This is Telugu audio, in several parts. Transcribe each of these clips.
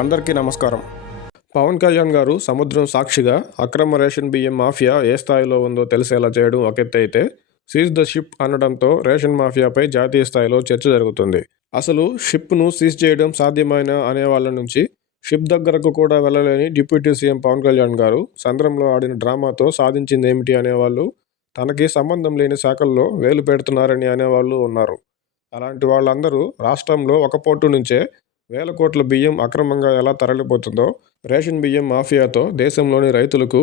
అందరికీ నమస్కారం. పవన్ కళ్యాణ్ గారు సముద్రం సాక్షిగా అక్రమ రేషన్ బియ్యం మాఫియా ఏ స్థాయిలో ఉందో తెలిసేలా చేయడం ఒక ఎత్తు అయితే సీజ్ ద షిప్ అనడంతో రేషన్ మాఫియాపై జాతీయ స్థాయిలో చర్చ జరుగుతుంది. అసలు షిప్ను సీజ్ చేయడం సాధ్యమైన అనే వాళ్ళ నుంచి షిప్ దగ్గరకు కూడా వెళ్ళలేని డిప్యూటీ సీఎం పవన్ కళ్యాణ్ గారు సంద్రంలో ఆడిన డ్రామాతో సాధించింది ఏమిటి అనేవాళ్ళు తనకి సంబంధం లేని శాఖల్లో వేలు పెడుతున్నారని అనేవాళ్ళు ఉన్నారు. అలాంటి వాళ్ళందరూ రాష్ట్రంలో ఒక పోటు నుంచే వేల కోట్ల బియ్యం అక్రమంగా ఎలా తరలిపోతుందో రేషన్ బియ్యం మాఫియాతో దేశంలోని రైతులకు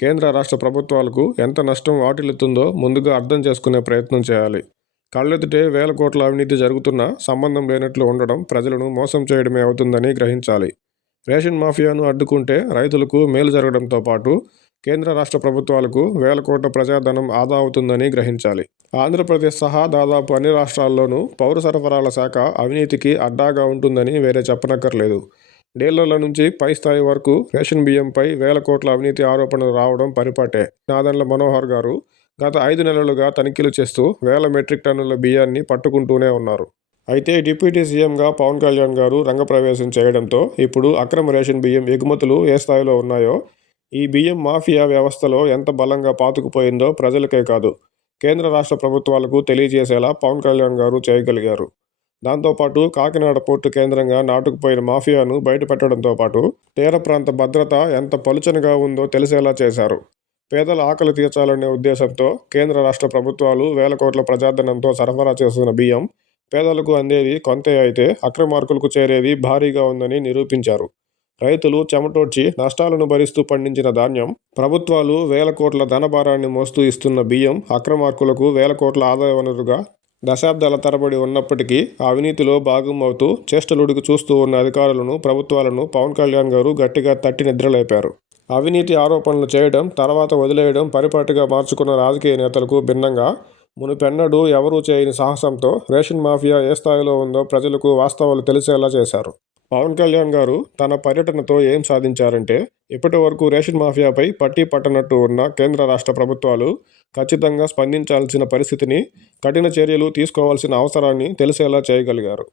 కేంద్ర రాష్ట్ర ప్రభుత్వాలకు ఎంత నష్టం వాటిల్లుతుందో ముందుగా అర్థం చేసుకునే ప్రయత్నం చేయాలి. కళ్ళెదుటే వేల కోట్ల అవినీతి జరుగుతున్నా సంబంధం లేనట్లు ఉండడం ప్రజలను మోసం చేయడమే అవుతుందని గ్రహించాలి. రేషన్ మాఫియాను అడ్డుకుంటే రైతులకు మేలు జరగడంతో పాటు కేంద్ర రాష్ట్ర ప్రభుత్వాలకు వేల కోట్ల ప్రజాధనం ఆదా అవుతుందని గ్రహించాలి. ఆంధ్రప్రదేశ్ సహా దాదాపు అన్ని రాష్ట్రాల్లోనూ పౌర సరఫరాల శాఖ అవినీతికి అడ్డాగా ఉంటుందని వేరే చెప్పనక్కర్లేదు. డీలర్ల నుంచి పై స్థాయి వరకు రేషన్ బియ్యంపై వేల కోట్ల అవినీతి ఆరోపణలు రావడం పరిపాటే. నాదన్ల మనోహర్ గారు గత ఐదు నెలలుగా తనిఖీలు చేస్తూ వేల మెట్రిక్ టన్నుల బియ్యాన్ని పట్టుకుంటూనే ఉన్నారు. అయితే డిప్యూటీ సీఎంగా పవన్ కళ్యాణ్ గారు రంగప్రవేశం చేయడంతో ఇప్పుడు అక్రమ రేషన్ బియ్యం ఎగుమతులు ఏ స్థాయిలో ఉన్నాయో ఈ బియ్యం మాఫియా వ్యవస్థలో ఎంత బలంగా పాతుకుపోయిందో ప్రజలకే కాదు. కేంద్ర రాష్ట్ర ప్రభుత్వాలకు తెలియజేసేలా పవన్ కళ్యాణ్ గారు చేయగలిగారు. దాంతోపాటు కాకినాడ పోర్టు కేంద్రంగా నాటుకుపోయిన మాఫియాను బయటపెట్టడంతో పాటు తీర ప్రాంత భద్రత ఎంత పలుచనగా ఉందో తెలిసేలా చేశారు. పేదల ఆకలి తీర్చాలనే ఉద్దేశంతో కేంద్ర రాష్ట్ర ప్రభుత్వాలు వేల కోట్ల ప్రజాధనంతో సరఫరా చేస్తున్న బియ్యం పేదలకు అందేది కొంతే అయితే అక్రమార్కులకు చేరేది భారీగా ఉందని నిరూపించారు. రైతులు చెమటోడ్చి నష్టాలను భరిస్తూ పండించిన ధాన్యం ప్రభుత్వాలు వేల కోట్ల ధనభారాన్ని మోస్తూ ఇస్తున్న బియ్యం అక్రమార్కులకు వేల కోట్ల ఆదాయ వనరుగా దశాబ్దాల తరబడి ఉన్నప్పటికీ అవినీతిలో భాగం అవుతూ చేష్టలుడికి చూస్తూ ఉన్న అధికారులను ప్రభుత్వాలను పవన్ కళ్యాణ్ గారు గట్టిగా తట్టి నిద్రలేపారు. అవినీతి ఆరోపణలు చేయడం తర్వాత వదిలేయడం పరిపాటిగా మార్చుకున్న రాజకీయ నేతలకు భిన్నంగా మునుపెన్నడూ ఎవరూ చేయని సాహసంతో రేషన్ మాఫియా ఏ స్థాయిలో ఉందో ప్రజలకు వాస్తవాలు తెలిసేలా చేశారు. పవన్ కళ్యాణ్ గారు తన పర్యటనతో ఏం సాధించారంటే ఇప్పటి వరకు రేషన్ మాఫియాపై పట్టి పట్టనట్టు ఉన్న కేంద్ర రాష్ట్ర ప్రభుత్వాలు ఖచ్చితంగా స్పందించాల్సిన పరిస్థితిని కఠిన చర్యలు తీసుకోవాల్సిన అవసరాన్ని తెలిసేలా చేయగలిగారు.